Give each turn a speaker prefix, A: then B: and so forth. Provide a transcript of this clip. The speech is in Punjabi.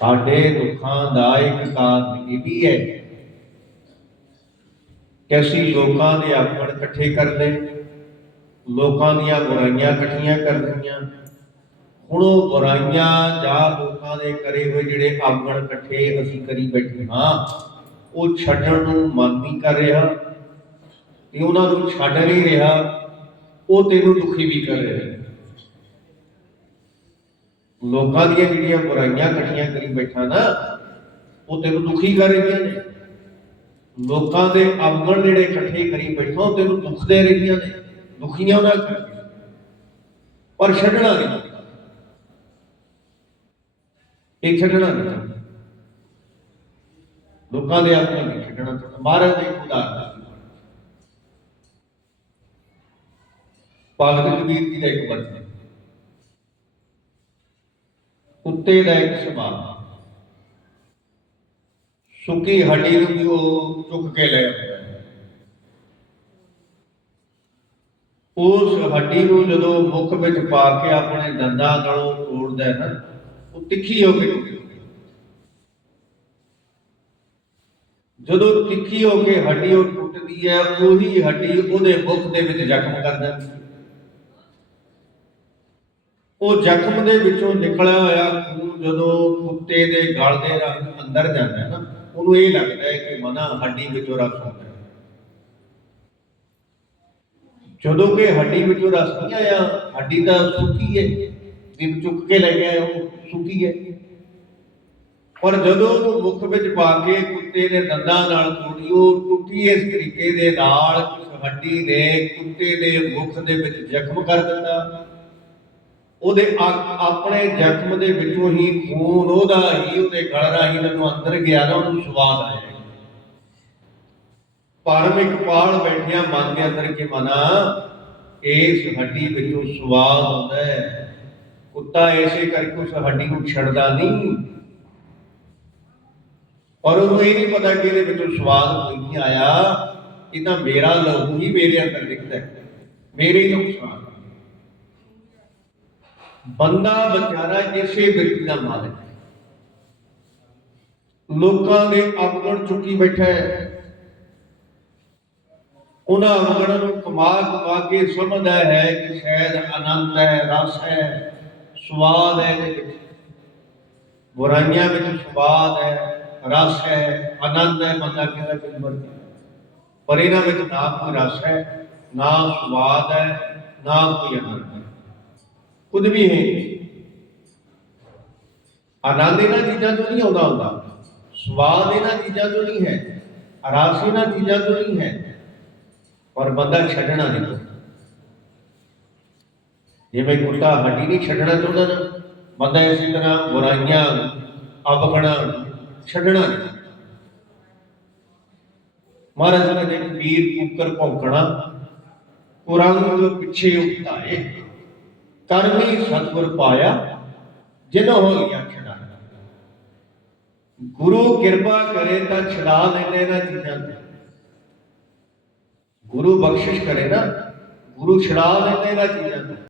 A: ਸਾਡੇ ਦੁੱਖਾਂ ਦਾ ਇੱਕ ਕਾਰਨ ਇਹ ਵੀ ਹੈ ਕਿ ਅਸੀਂ ਲੋਕਾਂ ਦੇ ਆਪਣ ਇਕੱਠੇ ਕਰਦੇ ਲੋਕਾਂ ਦੀਆਂ ਬੁਰਾਈਆਂ ਇਕੱਠੀਆਂ ਕਰਦੀਆਂ ਹੁਣ ਉਹ ਬੁਰਾਈਆਂ ਜਾਂ ਲੋਕਾਂ ਦੇ ਕਰੇ ਹੋਏ ਜਿਹੜੇ ਆਪਣ ਇਕੱਠੇ ਅਸੀਂ ਕਰੀ ਬੈਠੇ ਹਾਂ, ਉਹ ਛੱਡਣ ਨੂੰ ਮਨ ਨਹੀਂ ਕਰ ਰਿਹਾ ਤੇ ਉਹਨਾਂ ਨੂੰ ਛੱਡ ਨਹੀਂ ਰਿਹਾ, ਉਹ ਤੈਨੂੰ ਦੁਖੀ ਵੀ ਕਰ ਰਿਹਾ। ਲੋਕਾਂ ਦੀਆਂ ਜਿਹੜੀਆਂ ਬੁਰਾਈਆਂ ਇਕੱਠੀਆਂ ਕਰੀ ਬੈਠਾ ਨਾ, ਉਹ ਤੈਨੂੰ ਦੁਖੀ ਕਰ ਰਹੀਆਂ ਨੇ। ਲੋਕਾਂ ਦੇ ਅਵਗਣ ਜਿਹੜੇ ਇਕੱਠੇ ਕਰੀ ਬੈਠਾ, ਉਹ ਤੈਨੂੰ ਦੁੱਖ ਦੇ ਰਹੀਆਂ ਨੇ। ਦੁਖੀਆਂ ਉਹਨਾਂ ਕਰ ਪਰ ਛੱਡਣਾ ਨਹੀਂ। ਇਹ ਛੱਡਣਾ ਨਹੀਂ। ਲੋਕਾਂ ਦੇ ਅਵਗਣ ਨਹੀਂ ਛੱਡਣਾ ਮਹਾਰਾਜ ਦੇ ਇੱਕ ਉਦਾਹਰਨ ਦਿੱਤੀ ਭਗਤ ਕਬੀਰ ਜੀ ਦਾ ਇੱਕ ਵਚਨ। ਕੁੱਤੇ ਦਾ ਇੱਕ ਸੁਭਾਅ। ਸੁੱਕੀ ਹੱਡੀ ਨੂੰ ਵੀ ਉਹ ਚੁੱਕ ਕੇ ਲੈ ਉਸ ਹੱਡੀ ਨੂੰ ਜਦੋਂ ਮੁਖ ਵਿੱਚ ਪਾ ਕੇ ਆਪਣੇ ਦੰਦਾਂ ਨਾਲੋਂ ਤੋੜਦਾ ਹੈ ਨਾ, ਉਹ ਤਿੱਖੀ ਹੋ ਕੇ ਜਦੋਂ ਤਿੱਖੀ ਹੋ ਕੇ ਹੱਡੀ ਉਹ ਟੁੱਟਦੀ ਹੈ, ਉਹੀ ਹੱਡੀ ਉਹਦੇ ਮੁਖ ਦੇ ਵਿੱਚ ਜ਼ਖਮ ਕਰ ਜਾਂਦੀ ਹੈ। ਉਹ ਜ਼ਖਮ ਦੇ ਵਿੱਚੋਂ ਨਿਕਲਿਆ ਹੋਇਆ ਖੂਨ ਜਦੋਂ ਕੁੱਤੇ ਦੇ ਗਲ ਦੇ ਰੰਗ ਅੰਦਰ ਜਾਂਦਾ ਹੈ ਨਾ, ਉਹਨੂੰ ਇਹ ਲੱਗਦਾ ਹੈ ਕਿ ਮਨਾ ਹੱਡੀ ਵਿੱਚੋਂ ਰਸ ਆਉਂਦਾ ਹੈ ਜਦੋਂ ਕਿ ਹੱਡੀ ਵਿੱਚੋਂ ਰਸ ਨਹੀਂ ਆਇਆ, ਹੱਡੀ ਤਾਂ ਸੁੱਕੀ ਹੈ ਵੀ ਚੁੱਕ ਕੇ ਲੈ ਗਿਆ ਉਹ ਸੁੱਕੀ ਹੈ। ਪਰ ਜਦੋਂ ਉਹਨੂੰ ਮੁੱਖ ਵਿੱਚ ਪਾ ਕੇ ਕੁੱਤੇ ਦੇ ਦੰਦਾਂ ਨਾਲ ਤੋੜੀ, ਉਹ ਟੁੱਟੀ ਇਸ ਤਰੀਕੇ ਦੇ ਨਾਲ, ਹੱਡੀ ਨੇ ਕੁੱਤੇ ਦੇ ਮੁਖ ਦੇ ਵਿੱਚ ਜ਼ਖਮ ਕਰ ਦਿੱਤਾ। ਉਹਦੇ ਆਪਣੇ ਜ਼ਖਮ ਦੇ ਵਿੱਚੋਂ ਹੀ ਖੂਨ, ਉਹਦਾ ਹੀ, ਉਹਦੇ ਗਲ ਰਾਹੀਂ ਜਦੋਂ ਅੰਦਰ ਗਿਆ ਨਾ ਉਹਨੂੰ ਸਵਾਦ ਆਇਆ। ਪਰਮ ਇੱਕ ਪਾਲ ਬੈਠਿਆ ਮਨ ਦੇ ਅੰਦਰ ਕਿ ਮਨਾ, ਇਸ ਹੱਡੀ ਵਿੱਚੋਂ ਸਵਾਦ ਆਉਂਦਾ ਹੈ। ਕੁੱਤਾ ਐਸੇ ਕਰਕੇ ਉਸ ਹੱਡੀ ਨੂੰ ਛੱਡਦਾ ਨਹੀਂ। ਔਰ ਉਹਨੂੰ ਇਹ ਨਹੀਂ ਪਤਾ ਕਿ ਇਹਦੇ ਵਿੱਚੋਂ ਸਵਾਦ ਕੋਈ ਨਹੀਂ ਆਇਆ। ਇਹ ਤਾਂ ਮੇਰਾ ਲਹੂ ਹੀ ਮੇਰੇ ਅੰਦਰ ਦਿਖਦਾ ਮੇਰੇ ਹੀ ਨੁਕਸਾਨ। ਬੰਦਾ ਵਿਚਾਰਾ ਇਸੇ ਵਿਅਕਤੀ ਦਾ ਮਾਲਕ ਹੈ। ਲੋਕਾਂ ਦੇ ਅਵਗਣ ਚੁੱਕੀ ਬੈਠਾ ਹੈ। ਉਹਨਾਂ ਅਵਗਣਾਂ ਨੂੰ ਕਮਾ ਕਮਾ ਕੇ ਸਮਝਦਾ ਹੈ ਕਿ ਸ਼ਾਇਦ ਆਨੰਦ ਹੈ, ਰਸ ਹੈ, ਸਵਾਦ ਹੈ ਬੁਰਾਈਆਂ ਵਿੱਚ ਸਵਾਦ ਹੈ, ਰਸ ਹੈ, ਆਨੰਦ ਹੈ, ਬੰਦਾ ਕਹਿੰਦਾ ਕਿ ਮਰਜ਼ੀ ਪਰ ਇਹਨਾਂ ਵਿੱਚ ਨਾ ਕੋਈ ਰਸ ਹੈ, ਨਾ ਸਵਾਦ ਹੈ, ਨਾ ਕੋਈ ਆਨੰਦ ਹੈ। ਕੁਝ ਵੀ ਹੈ ਆਨੰਦ ਇਹਨਾਂ ਚੀਜ਼ਾਂ ਤੋਂ ਨਹੀਂ ਆਉਂਦਾ ਹੁੰਦਾ। ਸਵਾਦ ਇਹਨਾਂ ਚੀਜ਼ਾਂ ਤੋਂ ਨਹੀਂ ਹੈ ਰਸ ਇਹਨਾਂ ਚੀਜ਼ਾਂ ਤੋਂ ਨਹੀਂ ਹੈ ਪਰ ਬੰਦਾ ਛੱਡਣਾ ਨਹੀਂ ਚਾਹੁੰਦਾ ਜਿਵੇਂ ਕੁੱਤਾ ਹੱਡੀ ਨਹੀਂ ਛੱਡਣਾ ਚਾਹੁੰਦਾ ਨਾ ਬੰਦਾ ਇਸੇ ਤਰ੍ਹਾਂ ਬੁਰਾਈਆਂ ਅਵਗਣਾ ਛੱਡਣਾ ਨਹੀਂ ਮਹਾਰਾਜ ਨੇ ਦੇ ਪੀਰ ਕੁੱਕਰ ਭੌਂਕਣਾ ਕੁਰੰਗ ਪਿੱਛੇ ਉਤਾਏ ਕਰਮੀ ਸਤਿਗੁਰ ਪਾਇਆ ਜਿਨੋ ਹੋ ਗਿਆ ਛੜਾ ਗੁਰੂ ਕਿਰਪਾ ਕਰੇ ਤਾਂ ਛਡਾ ਲੈਂਦੇ ਨਾ ਚੀਜ਼ਾਂ ਤੋਂ। ਗੁਰੂ ਬਖਸ਼ਿਸ਼ ਕਰੇ ਨਾ, ਗੁਰੂ ਛਡਾ ਲੈਂਦੇ ਨਾ ਚੀਜ਼ਾਂ ਤੋਂ।